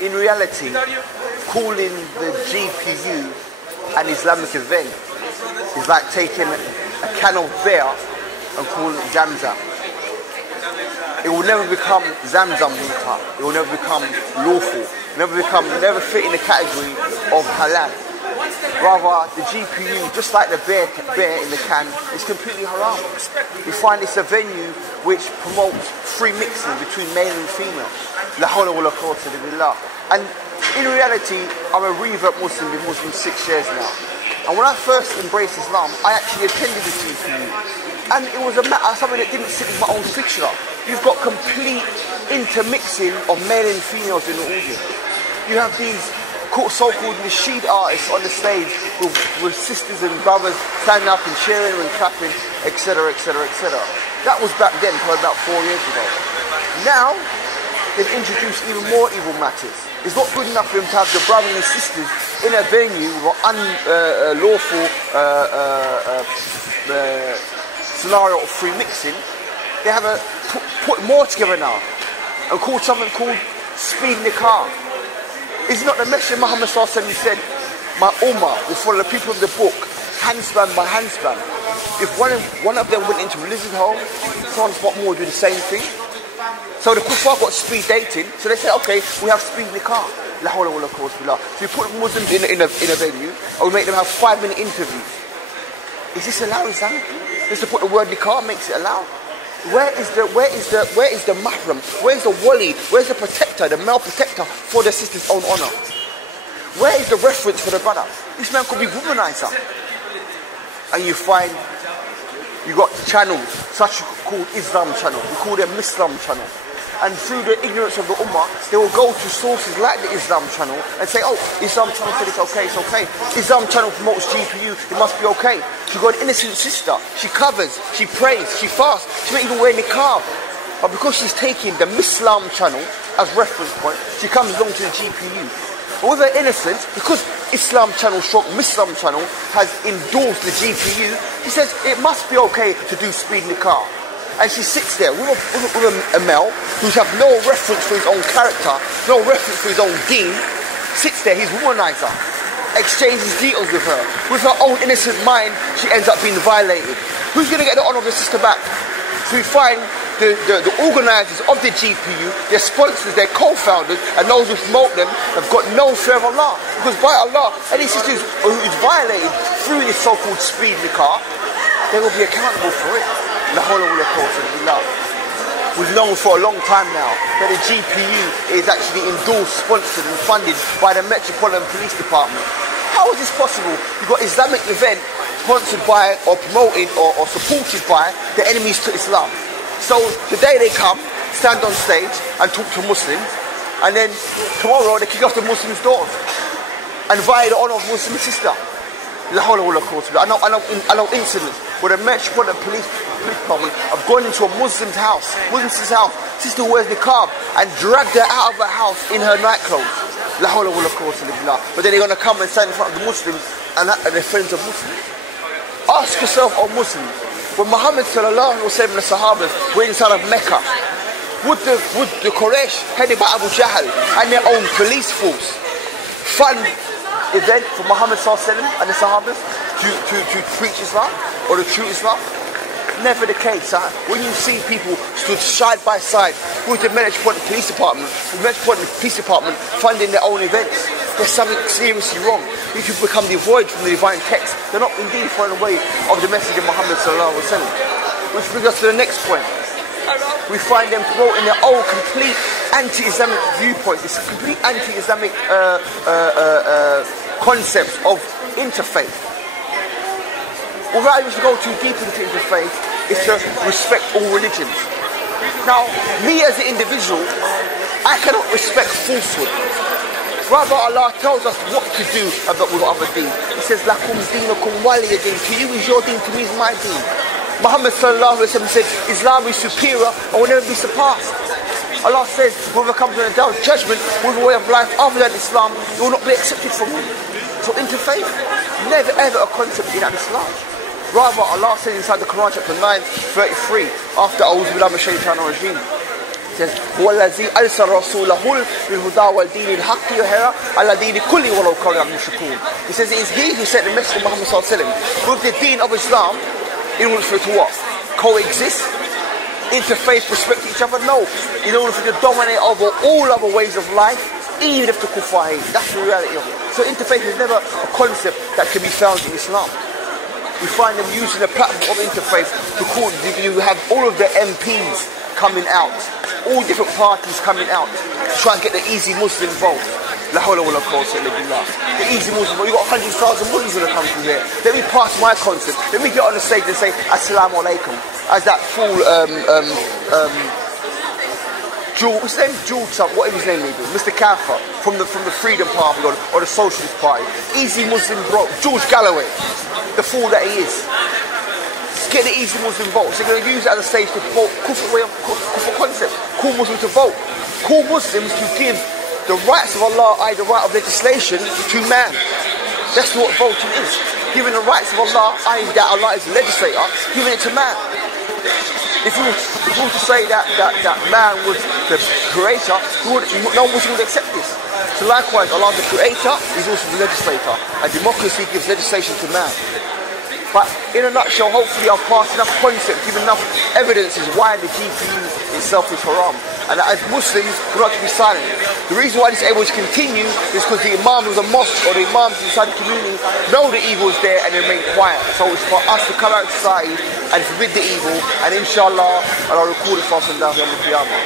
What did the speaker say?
In reality, calling the GPU an Islamic event is like taking a can of beer and calling it Zamzam. It will never become Zamzam water. It will never become lawful. Never fit in the category of halal. Rather, the GPU, just like the beer in the can, is completely haram. We find it's a venue which promotes free mixing between male and female. La hawla wa la quwwata illa billah. And in reality, I'm a revert Muslim, been Muslim 6 years now. And when I first embraced Islam, I actually attended the GPU. And it was a matter of something that didn't sit with my own fixture. You've got complete intermixing of male and females in the audience. You have these so-called nasheed artists on the stage with sisters and brothers standing up and cheering and clapping, etc., etc., etc. That was back then, probably about 4 years ago. Now, they've introduced even more evil matters. It's not good enough for them to have the brothers and sisters in a venue with an unlawful scenario of free mixing. They have put more together now and called something called speed nikah. Is not the Messenger Muhammad sallallahu alaihi wasallam said, my ummah will follow the people of the book, handspan by handspan. If one of them went into a religious home, France what more do the same thing. So the kuffar got speed dating, so they say, okay, we have speed nikah. La hawla wa la quwwata illa billah. So we put Muslims in a venue, and we make them have 5-minute interviews. Is this allowed Islamically? Just to put the word nikah makes it allowed. Where is the mahram? Where is the wali? Where's the protector, the male protector for the sister's own honor? Where is the reference for the brother? This man could be womanizer. And you find you got channels such called Islam channel. We call them Islam channel. And through the ignorance of the ummah, they will go to sources like the Islam channel and say, oh, Islam channel said it's okay, it's okay. Islam channel promotes GPU, it must be okay. She got an innocent sister, she covers, she prays, she fasts, she may even wear niqab. But because she's taking the Islam channel as reference point, she comes along to the GPU. But with her innocence, because Islam channel, Islam channel, has endorsed the GPU, he says it must be okay to do speed nikah. And she sits there with a male who's have no reference for his own character, no reference for his own deen, sits there, he's womanizer, exchanges details with her. With her own innocent mind, she ends up being violated. Who's going to get the honour of the sister back? So we find the organisers of the GPU, their sponsors, their co-founders, and those who promote them have got no fear of Allah. Because by Allah, any sister who's violated through this so-called speed nikah, they will be accountable for it. We've known for a long time now that the GPU is actually endorsed, sponsored and funded by the Metropolitan Police Department. How is this possible? You've got Islamic event sponsored by or promoted or supported by the enemies to Islam. So today they come, stand on stage and talk to Muslims, and then tomorrow they kick off the Muslims' doors and violate the honour of Muslim sister. I know incidents where the Metropolitan Police Department have gone into a Muslim's house, sister who wears niqab, and dragged her out of her house in her nightclothes. But then they're going to come and stand in front of the Muslims and they're friends of Muslims. Ask yourself, oh Muslims, when Muhammad sallallahu alaihi wasallam and the Sahabas were inside of Mecca, would the Quraysh, headed by Abu Jahl and their own police force, fund event for Muhammad sallallahu alaihi wasallam and the Sahabas to preach Islam or to true Islam? Never the case. When you see people stood side by side with the Metropolitan Police Department, funding their own events, there's something seriously wrong. If you become devoid from the divine text, they're not indeed following the way of the message of Muhammad sallallahu alaihi wasallam. Which brings us to the next point. We find them promoting their own complete anti-Islamic viewpoints, this complete anti-Islamic concepts of interfaith. Without even to go too deep into interfaith, is to respect all religions. Now, me as an individual, I cannot respect falsehood. Rather, Allah tells us what to do with other deen. He says, "Lakum deenukum waliya deen." To you is your deen, to me is my deen. Muhammad sallallahu alaihi wasallam said, Islam is superior and will never be surpassed. Allah says, whoever comes on the day of judgment with a way of life other than Islam, it will not be accepted from you. So interfaith, never ever a concept in Islam. Rather, Allah says inside the Quran chapter 9, 33, after A'udhu billahi minash shaitanir rajeem, says, هو الذي أرسل رسوله بالهدى والدين الحق يظهره على دين كله ولو كره المشركون. He says it is he who sent the message of Muhammad sallallahu alaihi wasallam with the deen of Islam in order for it to what? Coexist? Interfaith, respect each other? No. In order for it to dominate over all other ways of life, even if the kuffar hate. That's the reality of it. So interfaith is never a concept that can be found in Islam. We find them using the platform of interfaith to call, you have all of the MPs coming out, all different parties coming out to try and get the easy Muslim vote. La hawla wa la quwwata illa billah. The easy Muslim vote. You've got 100,000 Muslims in the country here. Let me pass my concept. Let me get on the stage and say Assalamu alaikum. As that fool, what's his name? George, what is his name? Mr. Kaffir from the Freedom Party or the Socialist Party. Easy Muslim vote. George Galloway, the fool that he is. Get the easy Muslim vote. So they're going to use it as a stage to vote kufr concept. Call Muslims to vote. Call Muslims to give the rights of Allah, the right of legislation, to man. That's what voting is. Giving the rights of Allah, that Allah is the legislator, giving it to man. If you were to say that man was the creator, no Muslim would accept this. So likewise, Allah the creator is also the legislator, and democracy gives legislation to man. But in a nutshell, hopefully I've passed enough concept, given enough evidences why the GPU itself is haram. And as Muslims, we're not to be silent. The reason why this is able to continue is because the imams of the mosque or the imams inside the community know the evil is there and they remain quiet. So it's for us to come out society and forbid the evil, and inshallah, and I'll record it for us and down on the Qiyamah.